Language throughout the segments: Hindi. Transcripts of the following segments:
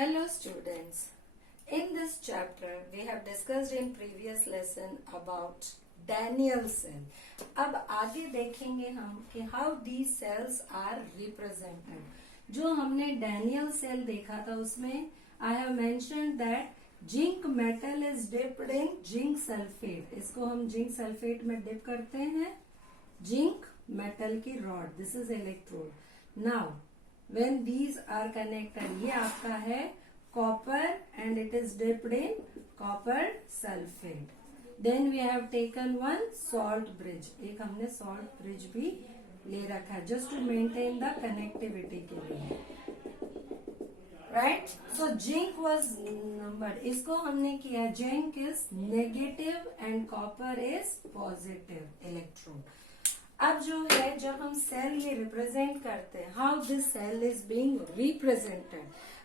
Hello students. In this chapter we have discussed in previous lesson about Daniell cell. अब आगे देखेंगे हम कि how these cells are represented. जो हमने Daniell cell देखा था उसमें I have mentioned that zinc metal is dipped in zinc sulphate. इसको हम जिंक सल्फेट में डिप करते हैं. जिंक मेटल की rod. This is electrode. Now when these are connected, ये आपका है copper and it is dipped in copper sulfate. Then we have taken one salt bridge. एक हमने salt bridge भी ले रखा है just to maintain the connectivity के लिए. Right? So zinc was numbered. इसको हमने किया zinc is negative and copper is positive electrode. अब जो है जब हम सेल ये रिप्रेजेंट करते हैं how this cell is being represented.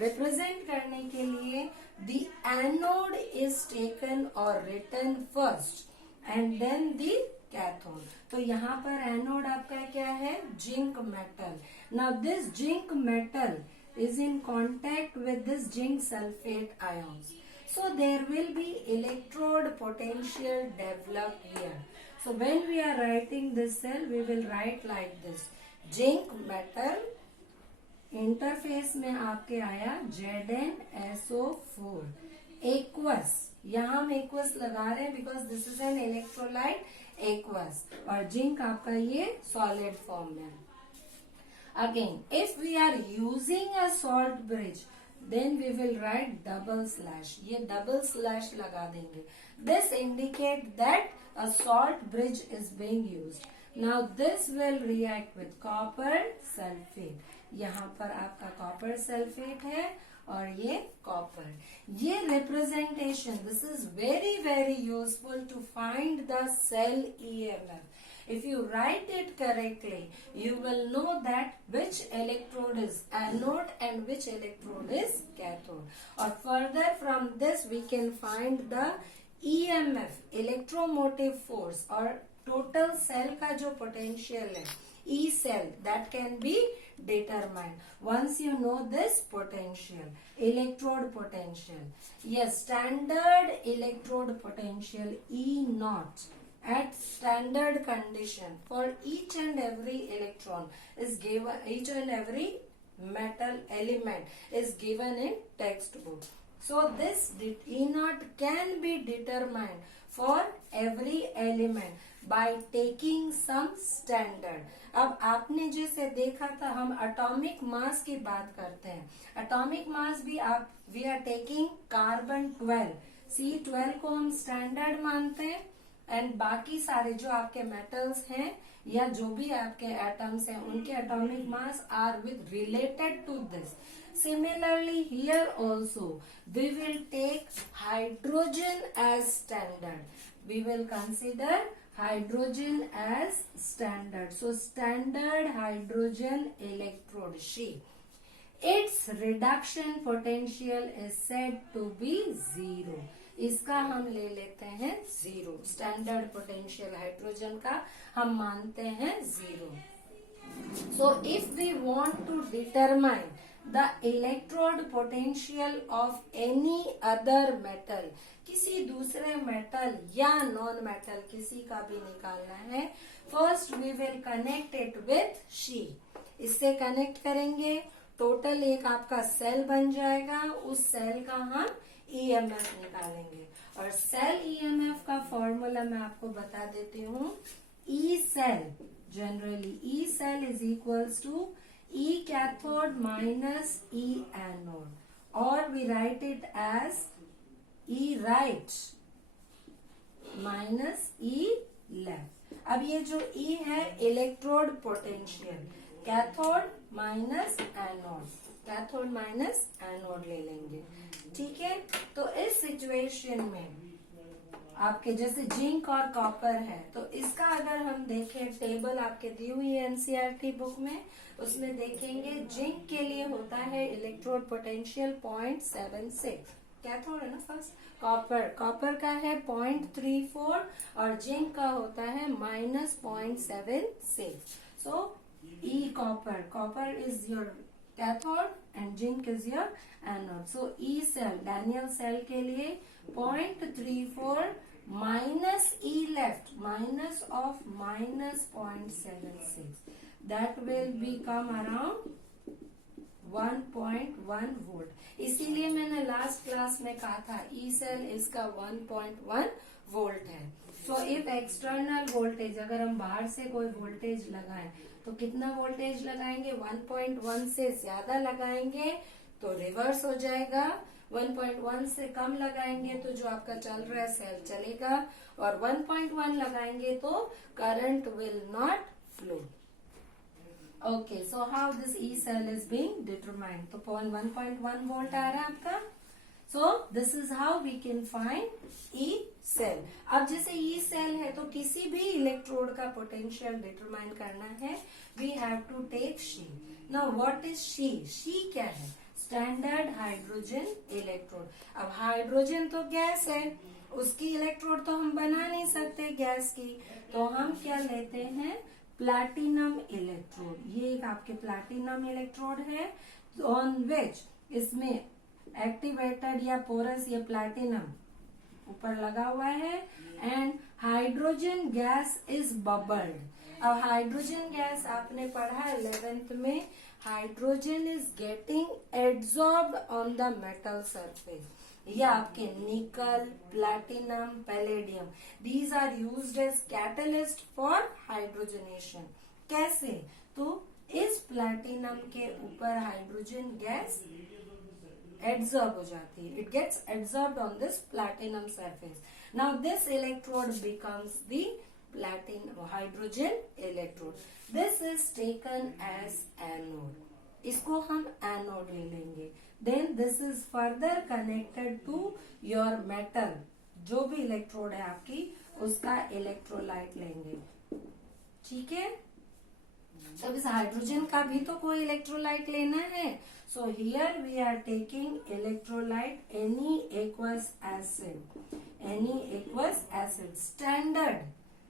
Represent करने के लिए द एनोड इज टेकन और written first and then the cathode. तो यहाँ पर एनोड आपका क्या है zinc metal. Now this zinc metal is in contact with this zinc sulfate ions. So there will be electrode potential developed here. So when we are writing this cell, we will write like this. Zinc metal interface में आपके आया ZnSO4 aqueous. यहाँ हम aqueous लगा रहे हैं because this is an electrolyte aqueous और जिंक आपका ये solid form में. Again, if we are using a salt bridge, then we will write double slash. ये double slash लगा देंगे. This indicates that a salt bridge is being used. Now this will react with copper sulfate. यहाँ पर आपका copper sulfate है और ये copper. ये representation, this is very useful to find the cell EMF. If you write it correctly, you will know that which electrode is anode and which electrode is cathode. Or further from this, we can find the EMF, electromotive force, or total cell का जो potential है, E cell, that can be determined. Once you know this potential, electrode potential. Yes, standard electrode potential E naught. At standard condition for each and every electron is given, each and every metal element is given in textbook. So this E naught can be determined for every element by taking some standard. अब आपने जैसे देखा था हम atomic mass की बात करते हैं. Atomic mass भी आप we are taking carbon 12. C12 को हम standard मानते हैं. एंड बाकी सारे जो आपके मेटल्स हैं या जो भी आपके एटम्स हैं उनके atomic mass are with related to this. Similarly here also we will take hydrogen as standard. We will consider hydrogen as standard. So standard hydrogen electrode SHE, its reduction potential is said to be 0. इसका हम ले लेते हैं 0. स्टैंडर्ड पोटेंशियल हाइड्रोजन का हम मानते हैं 0. So if we want to determine the electrode potential of any other metal, किसी दूसरे मेटल या नॉन मेटल किसी का भी निकालना है, first we will connect it with SHE. इससे कनेक्ट करेंगे, टोटल एक आपका सेल बन जाएगा. उस सेल का हम EMF निकालेंगे और सेल EMF का फॉर्मूला मैं आपको बता देती हूँ. E cell generally E cell is equals to E cathode minus E anode और we write it as E right minus E left. अब ये जो E है electrode potential, cathode minus anode, cathode minus anode ले लेंगे. ठीक है. तो इस सिचुएशन में आपके जैसे जिंक और कॉपर है तो इसका अगर हम देखें टेबल आपके दी हुई है एनसीईआरटी बुक में, उसमें देखेंगे जिंक के लिए होता है इलेक्ट्रोड पोटेंशियल 0.76. कैथोड है ना फर्स्ट. कॉपर का है 0.34 और जिंक का होता है -0.76. सो E copper is your cathode and zinc is your anode. So E cell, Daniel cell के लिए 0.34 minus E left, minus of minus 0.76, that will become around 1.1 volt. इसीलिए मैंने लास्ट क्लास में कहा था ई सेल इसका 1.1 वोल्ट है। सो इफ एक्सटर्नल वोल्टेज, अगर हम बाहर से कोई वोल्टेज लगाएं तो कितना वोल्टेज लगाएंगे, 1.1 से ज्यादा लगाएंगे तो रिवर्स हो जाएगा, 1.1 से कम लगाएंगे तो जो आपका चल रहा है सेल चलेगा, और 1.1 लगाएंगे तो current will not flow. Okay, so how this E cell is being determined, तो 1.1 वोल्ट आ रहा है आपका। So this is how we can find E cell. अब जैसे ई सेल है तो किसी भी इलेक्ट्रोड का पोटेंशियल डिटरमाइन करना है, we have to take SHE. Now what is SHE? SHE क्या है? Standard hydrogen electrode. अब हाइड्रोजन तो गैस है, उसकी इलेक्ट्रोड तो हम बना नहीं सकते गैस की, तो हम क्या लेते हैं, प्लैटिनम इलेक्ट्रोड। ये एक आपके प्लैटिनम इलेक्ट्रोड है ऑन विच इसमें एक्टिवेटेड या पोरस ये प्लैटिनम ऊपर लगा हुआ है, and hydrogen gas is bubbled. अब हाइड्रोजन गैस आपने पढ़ा है 11th में, hydrogen is getting adsorbed on the metal surface. ये आपके nickel, platinum, palladium, these are used as catalyst for hydrogenation. कैसे? तो इस प्लैटिनम के ऊपर हाइड्रोजन गैस एड्सॉर्ब हो जाती है, it gets adsorbed on this platinum surface. Now this electrode becomes the platinum hydrogen electrode. This is taken as anode, इसको हम एनोड ले लेंगे। Then this is further connected to your metal, जो भी इलेक्ट्रोड है आपकी उसका इलेक्ट्रोलाइट लेंगे, ठीक है। अब इस हाइड्रोजन का भी तो कोई इलेक्ट्रोलाइट लेना है, so here we are taking electrolyte any aqueous acid, any aqueous acid.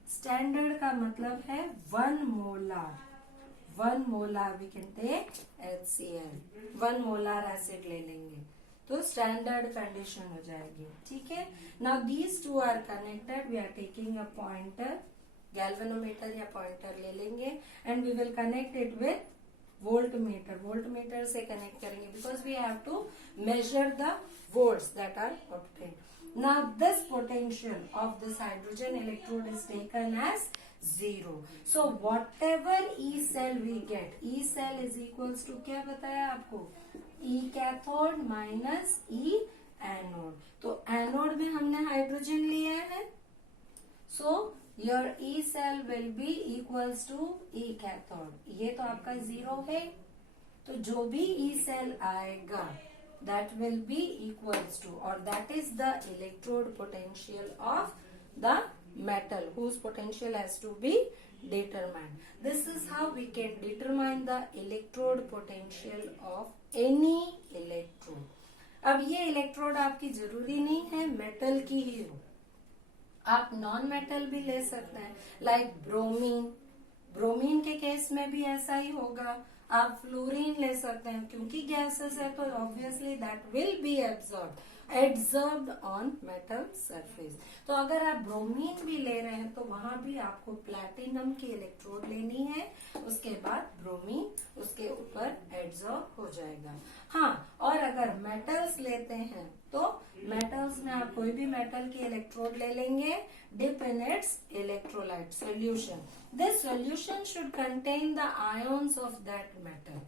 Standard का मतलब है 1 molar, 1 molar we can take HCl, 1 molar acid ले लेंगे तो स्टैंडर्ड कंडीशन हो जाएगी, ठीक है। Now these two are connected, we are taking a pointer, galvanometer या पॉइंटर ले लेंगे, and we will connect it with voltmeter. Voltmeter से कनेक्ट करेंगे because we have to major the volts that are obtained. Now this potential of this hydrogen electrode is taken as 0. So whatever E cell we get, E cell is equals to क्या बताया आपको, E cathode minus E anode। तो एनोड में हमने हाइड्रोजन लिया है, so your E cell will be equals to E cathode। ये तो आपका 0 है, तो जो भी E cell आएगा that will be equals to, or that is the electrode potential of the metal whose potential has to be determined. This is how we can determine the electrode potential of any electrode. अब ये इलेक्ट्रोड आपकी जरूरी नहीं है मेटल की ही हो, आप नॉन मेटल भी ले सकते हैं, लाइक ब्रोमीन। ब्रोमीन के केस में भी ऐसा ही होगा। आप फ्लोरीन ले सकते हैं, क्योंकि गैसेस है तो obviously that will be absorbed on metal surface. तो अगर आप ब्रोमीन भी ले रहे हैं तो वहां भी आपको प्लैटिनम की इलेक्ट्रोड लेनी है, उसके बाद ब्रोमीन उसके ऊपर एब्जॉर्ब हो जाएगा। हाँ, और अगर मेटल्स लेते हैं तो मेटल्स में आप कोई भी मेटल की इलेक्ट्रोड ले लेंगे, dip in its electrolyte solution. This solution should contain the ions of that metal.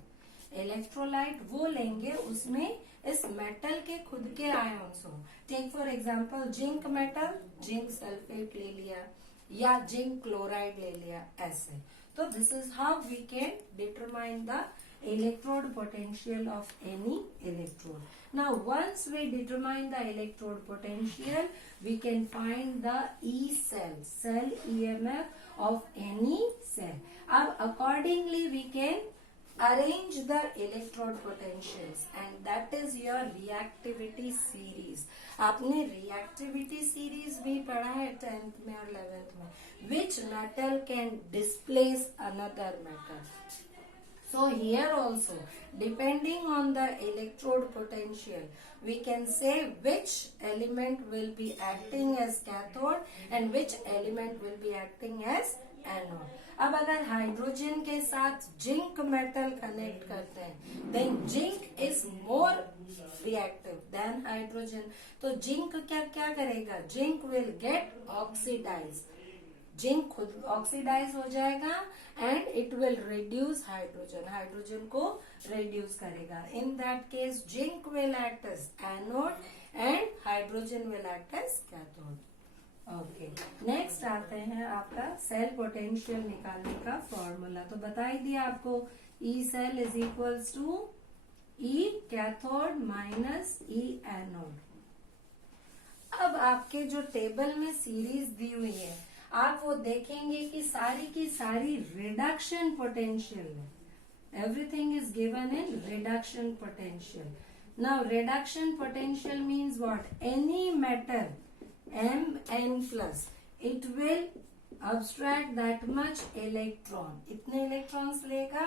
Electrolyte वो लेंगे उसमें इस मेटल के खुद के आयन्स हो। Take for example zinc metal, zinc sulphate ले लिया या जिंक क्लोराइड ले लिया, ऐसे। तो this is how we can determine the electrode potential of any electrode. Now once we determine the electrode potential, we can find the E cell EMF of any cell. अब accordingly we can arrange the electrode potentials, and that is your reactivity series. आपने reactivity series भी पढ़ा है 10th में और 11th में, which metal can displace another metal. So here also, depending on the electrode potential, we can say which element will be acting as cathode and which element will be acting as anode. अब अगर हाइड्रोजन के साथ जिंक मेटल कनेक्ट करते हैं, then zinc is more reactive than hydrogen. तो जिंक क्या क्या करेगा? Zinc will get oxidise. Zinc खुद ऑक्सीडाइज हो जाएगा and it will reduce hydrogen. Hydrogen को रिड्यूस करेगा. In that case zinc will act as anode and hydrogen will act as cathode. Okay, next आते हैं आपका सेल पोटेंशियल निकालने का फॉर्मूला. तो बता ही दिया आपको, E cell is equals to E cathode minus E anode. अब आपके जो टेबल में सीरीज दी हुई है, आप वो देखेंगे कि सारी की सारी रिडक्शन पोटेंशियल है. Everything is given in reduction potential. Now reduction potential means what? Any metal Mn plus, it will abstract that much electron. इतने electrons लेगा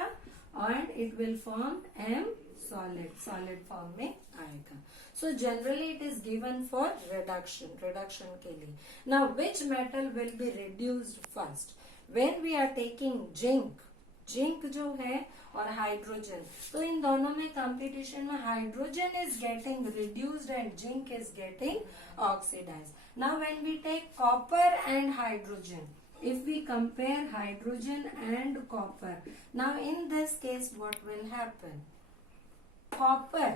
and it will form M solid form में आएगा. So generally it is given for reduction के लिए. Now which metal will be reduced first? When we are taking zinc जो है और हाइड्रोजन, तो इन दोनों में कंपटीशन में hydrogen is getting reduced and zinc is getting oxidised. Now when we take copper and hydrogen, if we compare hydrogen and copper, now in this case what will happen? Copper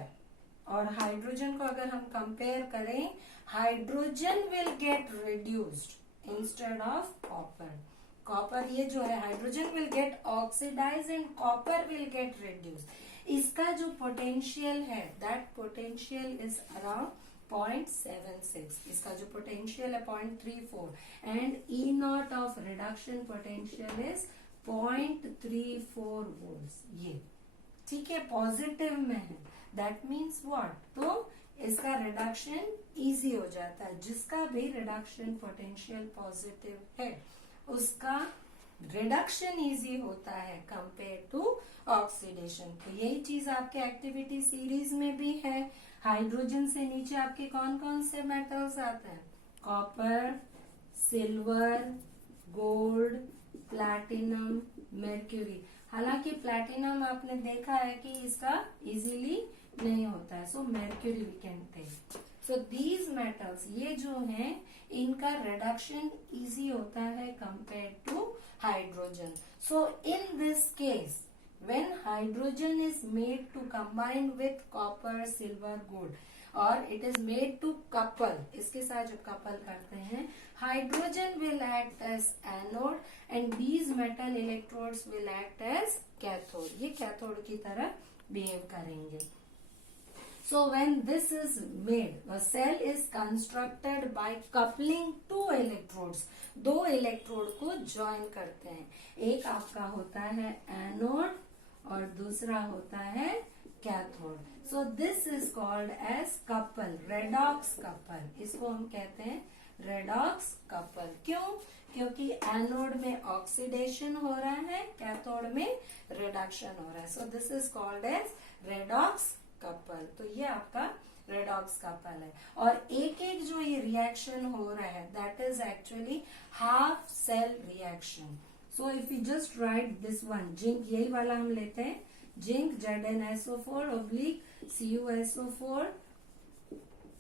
और हाइड्रोजन को अगर हम कंपेयर करें, hydrogen will get reduced instead of copper. Copper ये जो है, hydrogen will get oxidise and copper will get reduce. इसका जो पोटेंशियल है, दैट पोटेंशियल इज अराउंड 0.76. इसका जो पोटेंशियल है 0.34 and E not of reduction potential is 0.34 volts. ये ठीक है, पॉजिटिव में है. That means what? तो इसका रिडक्शन इजी हो जाता है. जिसका भी रिडक्शन पोटेंशियल पॉजिटिव है, उसका रिडक्शन इजी होता है कंपेयर टू ऑक्सीडेशन. तो यही चीज आपके एक्टिविटी सीरीज में भी है. हाइड्रोजन से नीचे आपके कौन कौन से मेटल्स आते हैं? Copper, silver, gold, platinum, mercury. हालांकि प्लैटिनम आपने देखा है कि इसका इजीली नहीं होता है, so mercury we can take. So these metals, ये जो हैं, इनका रिडक्शन इजी होता है compare to hydrogen. So in this case, when hydrogen is made to combine with copper, silver, gold, or it is made to couple, इसके साथ जब couple करते हैं, hydrogen will act as anode and these metal electrodes will act as cathode. ये cathode की तरह behave करेंगे. So when this is made, a cell is constructed by coupling two electrodes. दो electrode को join करते हैं. एक आपका होता है anode और दूसरा होता है cathode. So this is called as couple, redox couple. इसको हम कहते हैं रेडॉक्स कपल. क्यों? क्योंकि एनोड में ऑक्सीडेशन हो रहा है, कैथोड में रिडक्शन हो रहा है. So this is called as redox couple. तो ये आपका रेडॉक्स कपल है. और एक एक जो ये रिएक्शन हो रहा है, that is actually half cell reaction. So if we just write this one, zinc, यही वाला हम लेते हैं, zinc ZnSO4 oblique CuSO4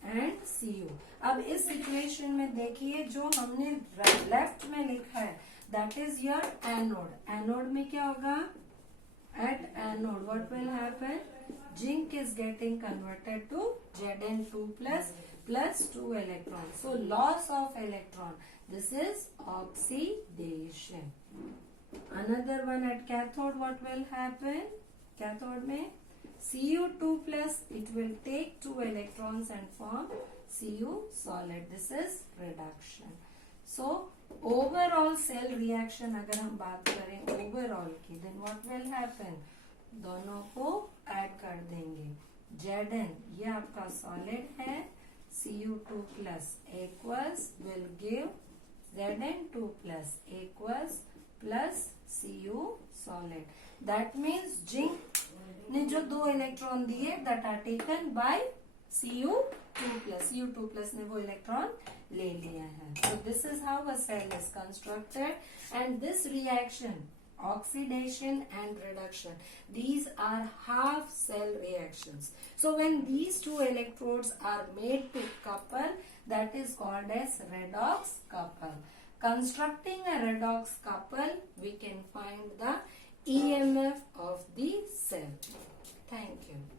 and Cu. अब इस इक्वेशन में देखिए, जो हमने लेफ्ट में लिखा है, that is your anode. Anode में क्या होगा? At anode what will happen? Zinc is getting converted to Zn2 plus 2 electrons. So loss of electron. This is oxidation. Another one at cathode, what will happen? Cathode में Cu2 plus, it will take 2 electrons and form Cu solid. This is reduction. So overall cell reaction अगर हम बात करें overall की, then what will happen? दोनों को ऐड कर देंगे. Zn ये आपका solid है, Cu2 plus aqueous will give Zn2 plus aqueous plus Cu solid. That means zinc ने जो 2 इलेक्ट्रॉन दिए that are taken by Cu2 plus ने वो इलेक्ट्रॉन ले लिया है. So this is how a cell is constructed, and this reaction, oxidation and reduction, these are half cell reactions. So when these two electrodes are made to couple, that is called as redox couple. Constructing a redox couple, we can find the EMF of the cell. Thank you.